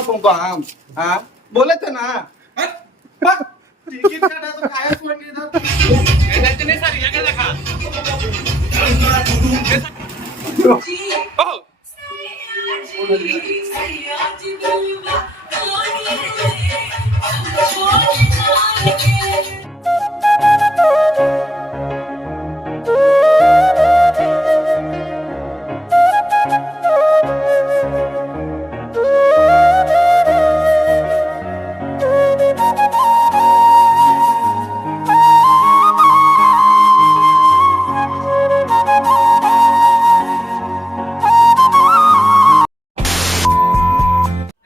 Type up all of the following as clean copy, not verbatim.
तुमको हम हाँ बोले थे ना टिकट काटा तो काहे फोन नहीं था नहीं सर ये क्या देखा ओह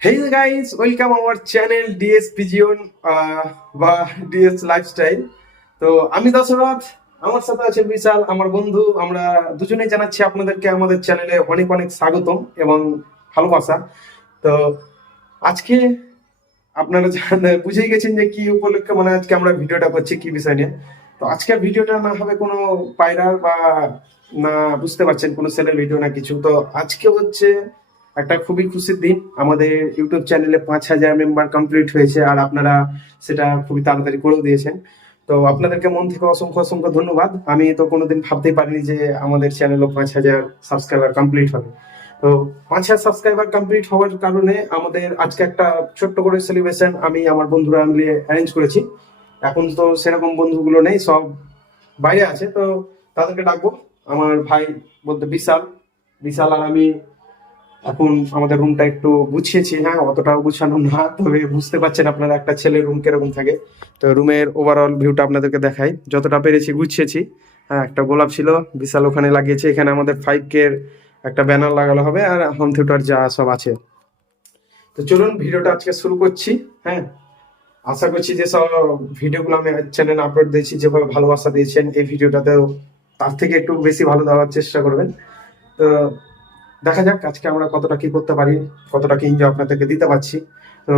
Hey guys, welcome our channel DS Pigeon বা DS Lifestyle। তো আমি দশরথ, আমার সাথে আছে বিশাল, আমার বন্ধু। আমরা দুজনেই জানাচ্ছি আপনাদেরকে আমাদের চ্যানেলে অনেক অনেক স্বাগতম এবং ভালোবাসা। তো আজকে আপনারা বুঝেই গেছেন যে কি উপলক্ষে মানে আজকে আমরা ভিডিওটা করছি, কি বিষয় নিয়ে। তো আজকের ভিডিওটা না হবে কোনো পায়রার বা না বুঝতে পারছেন কোনো সেলের ভিডিও না কিছু। তো আজকে হচ্ছে একটা খুবই খুশির দিন। আমাদের ইউটিউব চ্যানেলে 5,000 মেম্বার কমপ্লিট হয়েছে, আর আপনারা সেটা খুবই তাড়াতাড়ি করেও দিয়েছেন। তো আপনাদেরকে মন থেকে অসংখ্য অসংখ্য ধন্যবাদ। আমি তো কোনোদিন ভাবতেই পারিনি যে আমাদের চ্যানেলও 5,000 সাবস্ক্রাইবার কমপ্লিট হবে। তো 5,000 সাবস্ক্রাইবার কমপ্লিট হওয়ার কারণে আমাদের আজকে একটা ছোট্ট করে সেলিব্রেশন আমি আমার বন্ধুরা মিলে অ্যারেঞ্জ করেছি। এখন তো সেরকম বন্ধুগুলো নেই, সব বাইরে আছে। তো তাদেরকে ডাকবো। আমার ভাই বলতে বিশাল বিশাল আর আমি এখন আমাদের রুমটা একটু গুছিয়েছি। হ্যাঁ, অতটাও গুছানো না, তবে বুঝতে পারছেন আপনারা একটা ছেলের রুম কিরকম থাকে। তো রুমের ওভারঅল ভিউটা আপনাদেরকে দেখাই, যতটা পেরেছি গুছিয়েছি। হ্যাঁ, একটা গোলাপ ছিল, বিশাল ওখানে লাগিয়েছে। এখানে আমাদের 5K এর একটা ব্যানার লাগানো হবে, আর হোম থিয়েটার যা সব আছে। তো চলুন ভিডিওটা আজকে শুরু করছি। হ্যাঁ, আশা করছি যে সব ভিডিওগুলো আমি চ্যানেলে আপলোড দিয়েছি, যেভাবে ভালোবাসা দিয়েছেন এই ভিডিওটাতেও তার থেকে একটু বেশি ভালো দেওয়ার চেষ্টা করবেন। তো দেখা যাক আজকে আমরা কতটা কি করতে পারি, কতটা কি এনজয় আপনাদেরকে দিতে পারছি। তো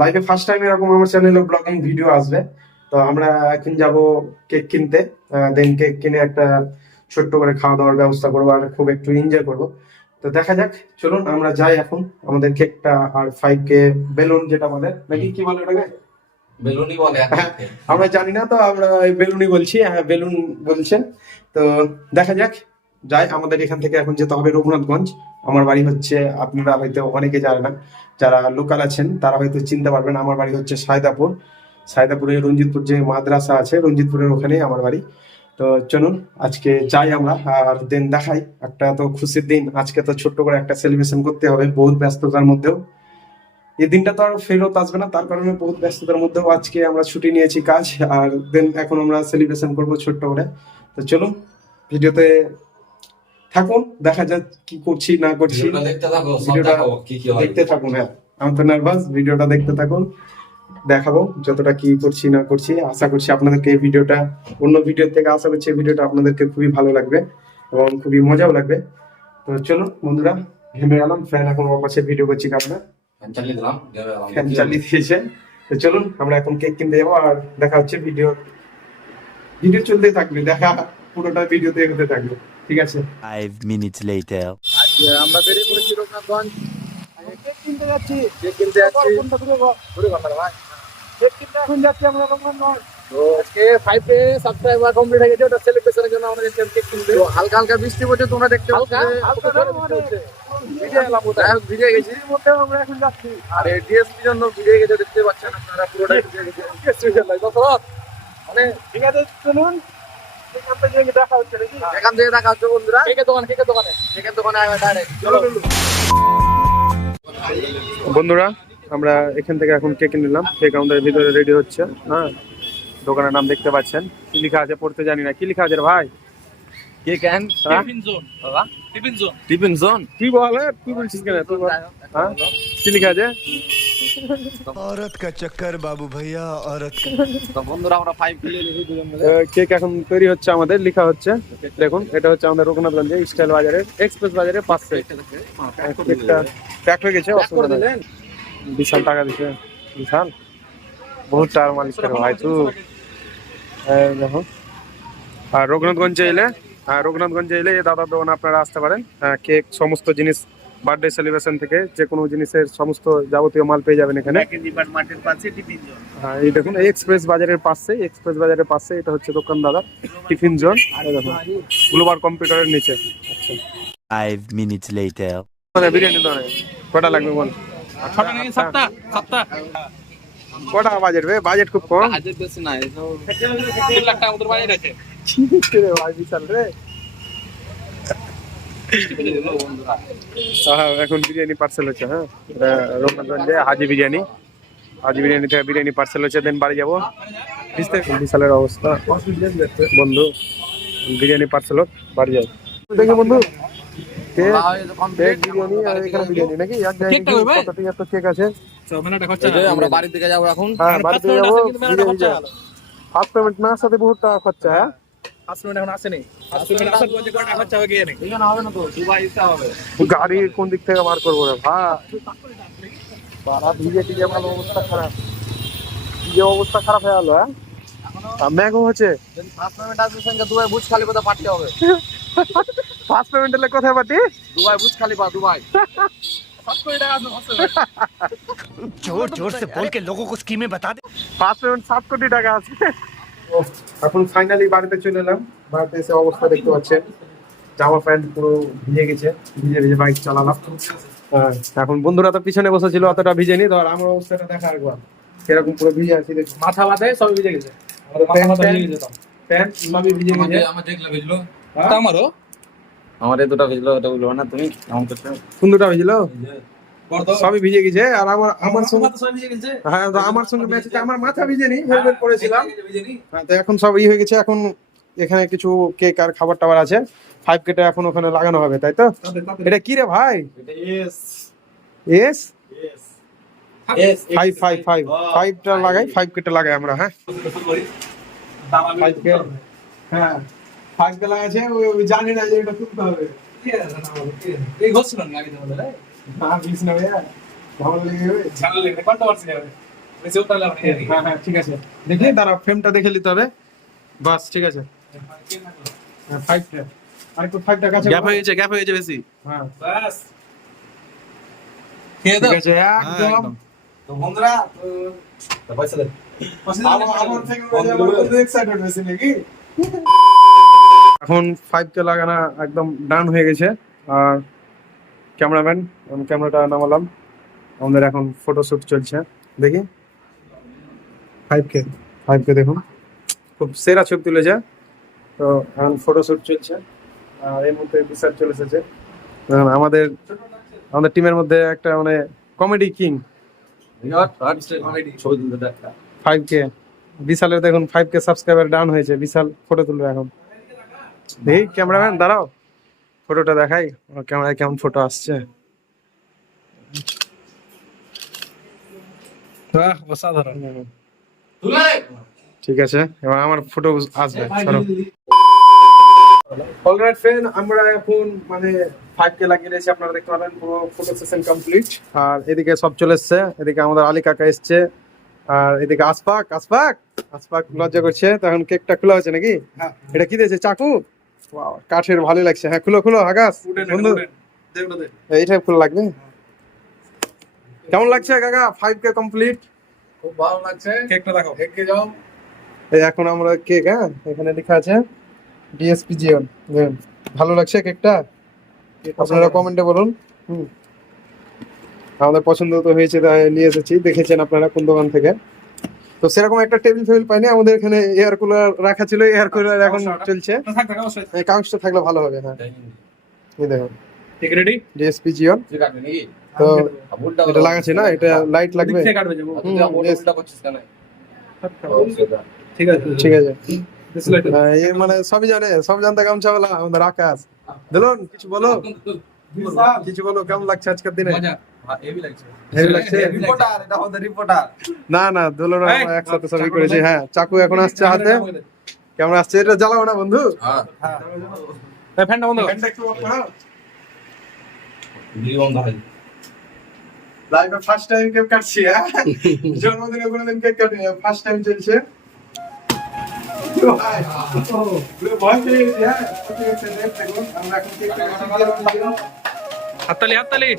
লাইফে ফার্স্ট টাইম এরকম আমার চ্যানেলে ব্লগিং ভিডিও আসবে। তো আমরা এখন যাব কেক কিনতে, দেন কেক কিনে একটা ছোট্ট করে খাওয়া দাওয়ার ব্যবস্থা করবো আর খুব একটু এনজয় করবো। তো দেখা যাক, চলুন আমরা যাই এখন। আমাদের কেকটা আর 5K বেলুন যেটা বলে নাকি কি বলে ওটাকে, বেলুনই বলে। আমরা জানি না, তো আমরা বেলুনই বলছি। হ্যাঁ, বেলুন বলছে। তো দেখা যাক, যাই। আমাদের এখান থেকে এখন যেতে হবে রঘুনাথগঞ্জ। আমার বাড়ি হচ্ছে, আপনারা হয়তো অনেকে জানেন না, যারা লোকাল আছেন তারা হয়তো চিনতে পারবেন। আমার বাড়ি হচ্ছে সায়দাপুর। সায়দাপুরে রঞ্জিতপুর যে মাদ্রাসা আছে, রঞ্জিতপুরের ওখানেই আমার বাড়ি। তো চলুন আজকে যাই আমরা, আর দেন দেখাই। একটা তো খুশির দিন আজকে, তো ছোট্ট করে একটা সেলিব্রেশন করতে হবে বহুত ব্যস্ততার মধ্যেও। এই দিনটা তো আর ফেরত আসবে না, তার কারণে বহুত ব্যস্ততার মধ্যেও আজকে আমরা ছুটি নিয়েছি কাজ, আর দেন এখন আমরা সেলিব্রেশন করবো ছোট্ট করে। তো চলুন ভিডিওতে থাকুন, দেখা যাক কি করছি না করছি। ভিডিওটা দেখতে থাকুন। হ্যাঁ, আমি তো নার্ভাস, ভিডিওটা দেখতে থাকুন, দেখাবো যতটা কি করছি না করছি। আশা করছি আপনাদেরকে এই ভিডিওটা, অন্য ভিডিও থেকে আশা করছি এই ভিডিওটা আপনাদেরকে খুবই ভালো লাগবে এবং খুবই মজাও লাগবে। তো চলুন বন্ধুরা, ঘেমে গেলাম, ফ্যান এখন আমার পাশে ভিডিও করছি কারণে ফ্যান চালিয়ে দিয়েছে। তো চলুন আমরা এখন কেক কিনতে যাবো, আর দেখা হচ্ছে ভিডিও চলতেই থাকবে, দেখা পুরোটা ভিডিওতে এগোতে থাকবে। ঠিক আছে, 5 minutes later. আমরা বেরিয়ে পড়েছি রঘুনাথগঞ্জ। কেক কিনতে যাচ্ছি। কেক কিনতে যাচ্ছি। কেক কিনতে এখন যাচ্ছি আমরা রঘুনাথগঞ্জ। তো আজকে 5K সাবস্ক্রাইবার কমপ্লিট হয়ে গেছে, ওটা সেলিব্রেশনের জন্য আমাদের কেক কিনতে। তো হালকা হালকা বৃষ্টি পড়ছে, তোমরা দেখতে পাচ্ছ। ভিজে গেছি, আমরা এখন যাচ্ছি। আর ডিএসপির জন্য ভিজে গেছে, দেখতে পাচ্ছেন আপনারা পুরোটাই ভিজে গেছে। মানে ঠিক আছে, চলুন এখান থেকে দেখা হচ্ছে নাকি? এখান থেকে দেখা হচ্ছে বন্ধুরা। কেকের দোকানে ডাইরেক্ট চলো। বন্ধুরা, আমরা এখান থেকে এখন কেক নিলাম। কেক আমাদের ভিতরে রেডি হচ্ছে। হ্যাঁ, দোকানের নাম দেখতে পাচ্ছেন, কি লেখা আছে পড়তে জানি না, কি লেখা আছে রে ভাই? Cake and tiffin zone. বাবা টিফিন জোন কি বলে, তুই বলছিস কেন? হ্যাঁ, কি লেখা আছে? औरत का चक्कर बाबू भैया औरत का। তো বন্ধুরা আমরা 5K লিখে দুজন মিলে কেক এখন তৈরি হচ্ছে, আমাদের লেখা হচ্ছে। দেখুন, এটা হচ্ছে আমাদের রঘুনাথগঞ্জে স্টাইল বাজারে, এক্সপ্রেস বাজারে পাশে। কেকটা প্যাক হয়ে গেছে, অসুবিধা নেই। বিশাল টাকা দিচ্ছে, বিশাল বহুত টাকার মালিক করে ভাই তুই। দেখো, আর রঘুনাথগঞ্জে এলে এই দাদার দোকানে আপনারা আসতে পারেন। কেক সমস্ত জিনিস বার্থডে সেলিব্রেশন থেকে যে কোনো জিনিসের সমস্ত যাবতীয় মাল পেয়ে যাবেন এখানে। হ্যাঁ এই দেখুন এক্সপ্রেস বাজারের পাশে এটা হচ্ছে দোকান দাদা টিফিন জোন। এই দেখুন গ্লোবাল কম্পিউটারের নিচে। আচ্ছা 5 minutes later. মানে বিরিয়ানি দোকানে কটা লাগবে বল? কটা বাজেট বে? বাজেট খুব কম। ভাই বিশাল রে। এখন বিরিয়ানি পার্সেল হচ্ছে। হ্যাঁ এটা রঘুনাথগঞ্জে হাজি বিরিয়ানি থেকে বিরিয়ানি পার্সেল হচ্ছে, দেন বাড়ি যাবো। বিশালের অবস্থা বন্ধু, বিরিয়ানি পার্সেল হোক বাড়ি যাবো। দেখি বন্ধু বিরিয়ানি আর এখানে বিরিয়ানি নাকি এক জায়গায় কেক আছে। আমরা বাড়ির দিকে যাবো এখন। হ্যাঁ বাড়িতে যাবো। ফার্স্ট পেমেন্ট না সাথে বহুত টাকা খরচা। হ্যাঁ গাড়ি কোন দিক থেকে বার করবো রে ভাই? ভিজে টিজে ভালো অবস্থা খারাপ, ভিজে অবস্থা খারাপ হয়ে গেল। হ্যাঁ ম্যাগো হচ্ছে দুবাই বুর্জ খালিফা পাঠতে হবে। ফার্স্ট পেমেন্ট এলে কোথায় পাতি? দুবাই বুর্জ খালিফা দুবাই। जोर जोर से बोल के लोगों को स्कीमें बता दे। ফার্স্ট পেমেন্ট 7 কোটি টাকা আছে। এখন ফাইনালি বাড়িতে চলে এলাম। বাড়িতে এসে অবস্থা দেখতে পাচ্ছেন, জামা প্যান্ট পুরো ভিজে গেছে, ভিজে বাইক চালালাম। হ্যাঁ এখন বন্ধুরা তো পিছনে বসেছিল, অতটা ভিজেনি। ধর আমার অবস্থাটা দেখা একবার কিরকম পুরো ভিজে আছি। দেখো মাথা বাদে সব ভিজে গেছে, প্যান্ট সবই ভিজে গেছে। আমার দেখলা ভিজলো, আমারও আমারে দুটো ভিজলো, ওটা বলবো না তুমি এমন করছো। কোন দুটো ভিজলো? সবই ভিজে গেছে। আর আমার সঙ্গে হ্যাঁ আমার সঙ্গে ম্যাচ হচ্ছে, আমার মাথা ভিজেনি, হেলমেট পরেছিলাম। হ্যাঁ তো এখন সব হয়ে গেছে। এখন এখানে কিছু কেক আর খাবার টাবার আছে। 5 কেটে এখন ওখানে লাগানো হবে, তাই তো? এটা কি রে ভাই? এস 5টা লাগাই, 5 কেটে লাগাই আমরা। হ্যাঁ 5 কে, হ্যাঁ 5 কে লাগাছে। ওই জানি না যে এটা তুলতে হবে। এই ঘষছিল না আগে বলে রে না বিশ না ভাইয়া, ভালো লেগে যাবে। ঝাল লেগে কোনটা পারছি না বেশি উতালা মানে। হ্যাঁ হ্যাঁ ঠিক আছে, দেখি দাঁড়া ফ্রেমটা দেখে নিতে হবে। বাস ঠিক আছে। হ্যাঁ 5টা আর একটু 5টা কাছে গ্যাপ হয়ে গেছে বেশি। হ্যাঁ বাস খেয়ে দাও। ঠিক আছে একদম। তো বন্ধুরা তো পয়সা দে। আমার থেকে বন্ধু এক্সাইটেড হয়েছে নাকি? এখন 5 কে লাগানো একদম ডান হয়ে গেছে। আর ক্যামেরাম্যান ক্যামেরাটা নামালাম। আমাদের এখন ফটোশুট চলছে, দেখি 5 কে দেখুন খুব সেরা ছবি তুলেছে। তো এখন ফটোশুট চলছে। আর এর মধ্যে বিশাল চলে এসেছে। আমাদের টিমের মধ্যে একটা মানে কমেডি কিং 5 কে বিশালের দেখুন 5 কে সাবস্ক্রাইবার ডাউন হয়েছে। বিশাল ফটো তুলবে এখন। দেখি ক্যামেরাম্যান দাঁড়াও, ফটোটা দেখাই আমার ক্যামেরায় কেমন ফটো আসছে। অসাধারণ। ঠিক আছে এবার আমার ফটো আসবে। অলরাইট ফ্রেন্ড, আমরা এখন মানে 5 কে লাগিয়ে দিয়েছি। আপনারা দেখতে পাবেন পুরো ফটো সেশন কমপ্লিট। আর এদিকে সব চলে এসছে। এদিকে আমাদের আলী কাকা এসছে, আর এদিকে আসপাক লজ্জা করছে। তো এখন কেকটা খোলা হচ্ছে নাকি? এটা কি দিয়েছে? চাকু? ওয়াও কাঠের ভালো লাগছে। হ্যাঁ খুলো আকাশ বন্ধু, এইটাই ফুল লাগবে। কেমন লাগছে কাকা 5 কে কমপ্লিট? খুব ভালো লাগছে। কেকটা দেখো, কেকে যাও। এই এখন আমরা কেক, হ্যাঁ এখানে লেখা আছে ডিএসপি জিওন। ভালো লাগছে কেকটা? আপনারা কমেন্টে বলুন। আমাদের পছন্দ তো হয়েছে, তাই নিয়ে এসেছি। দেখেছেন আপনারা কোন দোকান থেকে। তো সেরকম একটা টেবিল ফেবিল পাইনি। আমাদের এখানে এয়ার কুলার রাখা ছিল, এয়ার কুলার এখন চলছে। এই কাগজটা থাকলে ভালো হবে। হ্যাঁ এই দেখুন ডিএসপি জিওন। তো এটা লাগাচ্ছি না, এটা লাইট লাগবে। ঠিক আছে এই মানে সবই জানে, সব জানতে গামছাওয়ালা আমাদের আকাশ। দিলুন কিছু বলো, কেমন লাগছে আজকের দিনে? হেভি লাগছে। না দুলুন আমরা একসাথে সবই করেছি। হ্যাঁ চাকু এখন আসছে হাতে। কেমন আসছে? এটা জ্বালাও না বন্ধু। ফ্যানটা বন্ধ ফ্যানটা একটু অফ করো। লাইভে ফার্স্ট টাইম কেক কাটছি। হ্যাঁ জন্মদিনে কোনোদিন কেক কাটিনি, ফার্স্ট টাইম চলছে। ভয় পেয়ে গেছি। হ্যাঁ ঠিক আছে, দেখুন আমরা এখন কেকটা কাটছি। হাততালি হাততালি।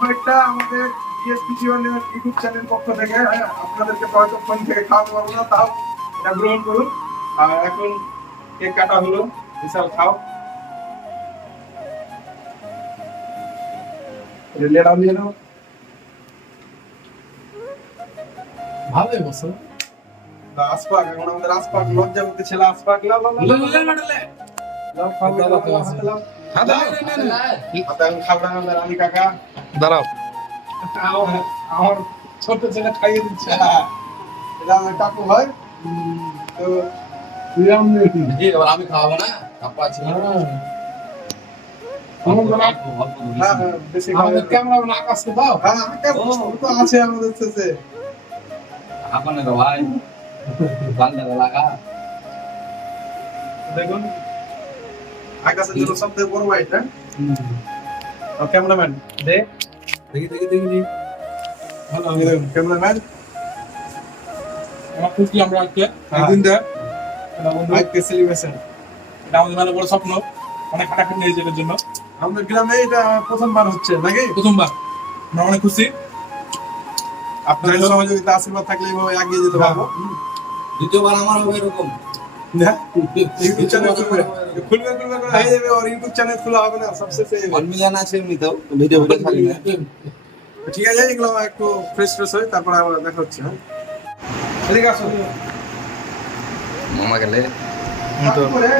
ফাইটটা আমাদের ইউটিউব চ্যানেল পক্ষ থেকে, হ্যাঁ, আপনাদেরকে হয়তো ফোন থেকে খাওয়াতে পারবো না, তাও এটা গ্রহণ করুন। আর এখন কেক কাটা হলো, বিশাল খাও। লেডাও নিয়ে নাও। ভালোই বসো। আসপাক, এখন আমাদের আসপাক লজ্জাবতী ছেলে আসপাক। লাও লাও লাও লাও, খাও লাও, হাতে লাও। হাতে এখন খাবো না আমাদের রানী কাকা। দাঁড়াও। আমার ছোট ছেলে খাইয়ে দিচ্ছে। এটা আমার কাকু হয়। তো আমি খাওয়াবো না, কাপা আছে। হ্যাঁ, বেশি আমাদের ক্যামেরাম্যান আকাশকে দাও। হ্যাঁ, আকাশ তো আছে আমাদের সাথে। ভাই বান্দা লাগা। দেখুন আকাশের জন্য সবথেকে বড় মাইট, হ্যাঁ। ক্যামেরাম্যান দে, দেখি ভালো আমি দেখুন ক্যামেরাম্যান। আমরা খুশি, আমরা আজকে হ্যাঁ। একদিন দেখ আজকে সেলিব্রেশন। এটা আমাদের মেলা বড় স্বপ্ন, অনেক খাটাখাটি হয়েছে এটার জন্য। আমাদের গ্রামে এটা প্রথমবার হচ্ছে নাকি? প্রথমবার আমরা অনেক খুশি। আপনাদের সহযোগিতা আশীর্বাদ থাকলে এইভাবে এগিয়ে যেতে পারবো। দ্বিতীয়বার আমার হবে এরকম। হ্যাঁ, ইউটিউব চ্যানেল খুলবে খুলবে করে হয়ে যাবে। আর ইউটিউব চ্যানেল খোলা হবে না, সবশেষে 1 মিলিয়ন আছে এমনিতেও, ভিডিও ছাড়ি না। ঠিক আছে, এগুলো একটু ফ্রেশ হয়, তারপরে আবার দেখা হচ্ছে। হ্যাঁ, এদিকে আসো। মামা গেলে তারপরে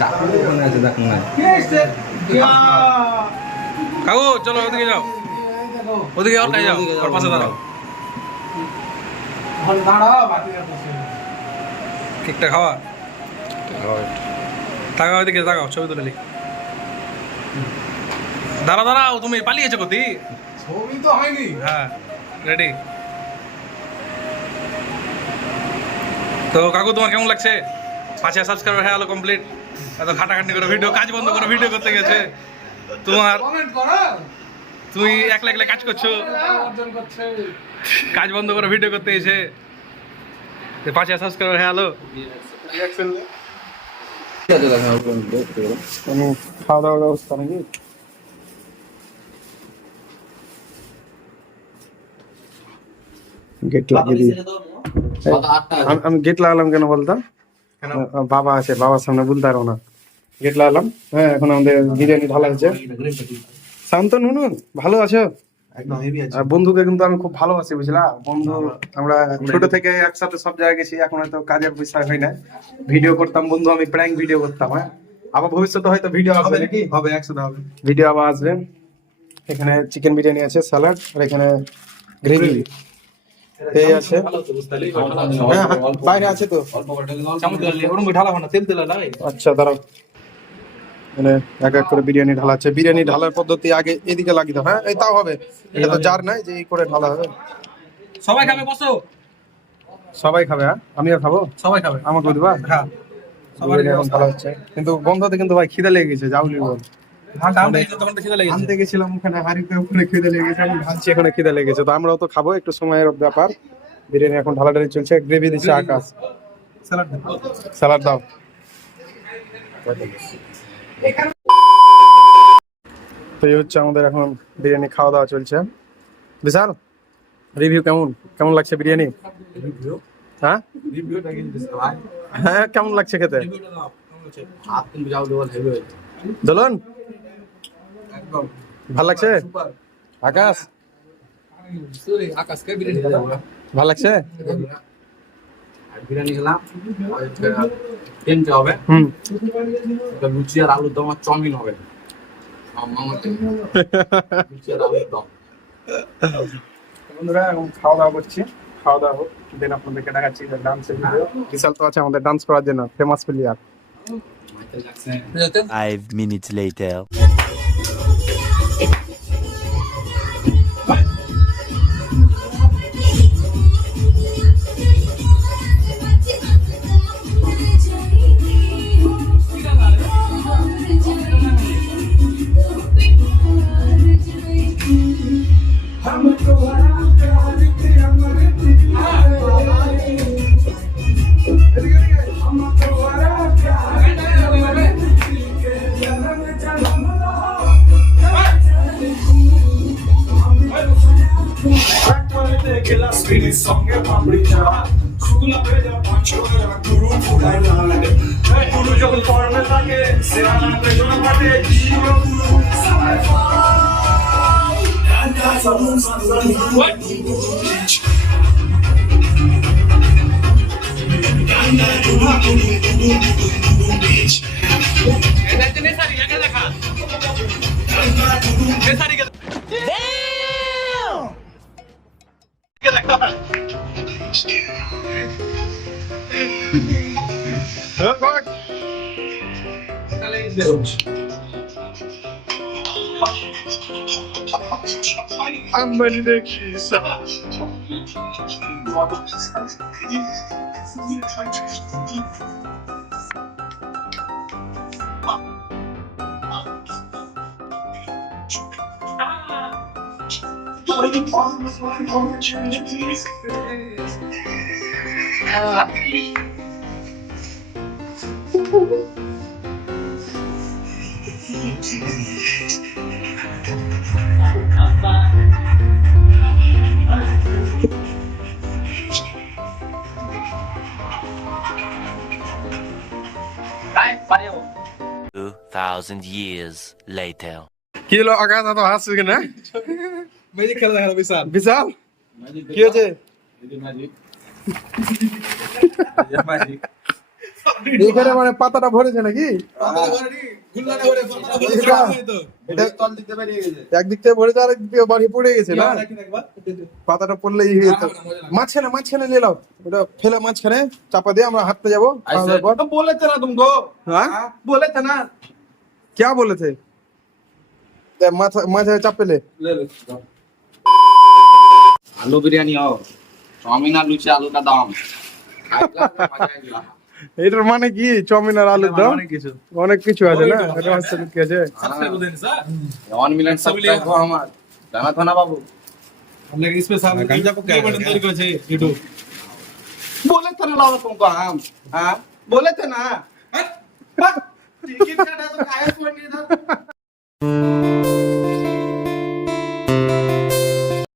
চাকরি ওখানে আছে, দেখ মনে হয়। কে এসছে? কাকু চলো ওদিকে যাও, ওদিকে আর কাজ যাও, ওর পাশে দাঁড়াও। কেকটা খাওয়া, তাকাও ওদিকে, তাকাও, ছবি তুলে নি। দাঁড়াও দাঁড়াও, তুমি পালিয়েছো কোথি? ছবি তো হয়নি। হ্যাঁ, রেডি। তো কাকু তোমার কেমন লাগছে? 5000 সাবস্ক্রাইবার হয়ে গেল কমপ্লিট। এত খাটাখাটি করে ভিডিও, কাজ বন্ধ করে ভিডিও করতে গেছে। তোমার তুমি একলা একলা কাজ করছো, কাজ বন্ধ করে ভিডিও করতে এসে 5000 সাবস্ক্রাইবার হয়ে গেল। রিঅ্যাকশন দে। ঠিক আছে, দেখ খাওয়া দাওয়ার ব্যবস্থা নাকি? গেট লাগিয়ে দিই। আমি গেট লাগালাম কেন বলতো? বাবা আছে, বাবার সামনে বলতে পারবো না। গেট লাগালাম। হ্যাঁ, এখন আমাদের বিরিয়ানি ঢালা হচ্ছে। শান্তনু ভালো আছো? একদম হেভি আছে। আর বন্ধুকে কিন্তু আমি খুব ভালোবাসি, বুঝলা বন্ধু। আমরা ছোট থেকে একসাথে সব জায়গায় গেছি, এখন হয়তো কাজের বিষয় হয় না। ভিডিও করতাম বন্ধু, আমি প্র্যাঙ্ক ভিডিও করতাম। হ্যাঁ, আবার ভবিষ্যতে হয়তো ভিডিও আসবে নাকি? হবে, একসাথে হবে। ভিডিও আবার আসবে। এখানে চিকেন বিরিয়ানি আছে, স্যালাড, আর এখানে গ্রেভি এই আছে। হ্যাঁ, বাইরে আছে তো। আচ্ছা দাঁড়াও, মানে এক এক করে বিরিয়ানি ঢালা আছে। বিরিয়ানি ঢালার পদ্ধতি আগে এদিকে লাগিয়ে দাও। হ্যাঁ, এই তাও হবে। এটা তো জার নাই যে এই করে ঢালা হবে। সবাই খাবে, বসো। সবাই খাবে? হ্যাঁ, আমিও খাবো। সবাই খাবে। আমাকে দিবা? হ্যাঁ, বিরিয়ানি এখন ঢালা হচ্ছে, কিন্তু গন্ধতে কিন্তু ভাই খিদে লেগে গেছে। যাওলি বল, আনতে গেছিলাম ওখানে হাড়িতে, ওখানে খিদে লেগে গেছে। আমি ভাবছি এখানে খিদে লেগেছে, তো আমরাও তো খাবো, একটু সময়ের ব্যাপার। বিরিয়ানি এখন ঢালাঢালি চলছে। গ্রেভি দিচ্ছে আকাশ। স্যালাড দাও। তো এই হচ্ছে আমাদের এখন বিরিয়ানি খাওয়া দাওয়া চলছে। বিশাল রিভিউ কেমন লাগছে বিরিয়ানি? হ্যাঁ হ্যাঁ, কেমন লাগছে খেতে? দোলন ভাল লাগছে? আকাশ আকাশকে বিরিয়ানি ভাল লাগছে? বিরিয়ানি খেলাম, তিনটে হবে। লুচি আর আলুর দম আর চাউমিন হবে। লুচি আর আলুর দম। বন্ধুরা এখন খাওয়া দাওয়া করছি, খাওয়া দাওয়া হোক, দেন আপনাদেরকে দেখাচ্ছি ডান্সের ভিডিও। বিশাল তো আছে আমাদের ডান্স করার জন্য, famous player. 5 minutes later. Ready? Sweetie song e papri chaat Chula beja pancho ya guru pulai naan Guru jokon forme থাকে Sirana পেছনে থাকে Jiva guru Samay fall Danda sabun What? Danda bitch এটা necessary একা দেখা necessary কে আম্বানি দেখিস পারেও 2,000 years later. কি হলো আকাশ এত হাসছিস কেন ম্যাজিক খেলা দেখা বিশাল বিশাল কি হয়েছে এখানে মানে পাতাটা ভরেছে নাকি একদিক থেকে ভরেছে আর একদিক থেকে বাড়ি পড়ে গেছে না পাতাটা পড়লে মাঝখানে মাঝখানে নিয়ে নাও ওটা ফেলে মাঝখানে চাপা দিয়ে আমরা হাঁটতে যাবো तो बोले थे ना तुमको हाँ? बोले थे ना क्या बोले थे माथा माथा चाप ले आलू बिरयानी हो चाउमीन आलू चे आलू का दाम এটার মানে কি চাউমিন আর আলুর দাম অনেক কিছু আছে না এটা হচ্ছে কি আছে সাবস্ক্রাইব দেন স্যার 1 মিলিয়ন সাবস্ক্রাইব हो আমার জানা তো না বাবু हम लोग स्पेशल गांजा को क्या बटन तैयार করেছে ইউটিউব बोले थे ना लाओ तुमको हम हां बोले थे ना टिकट काटा तो काहे फोन नहीं था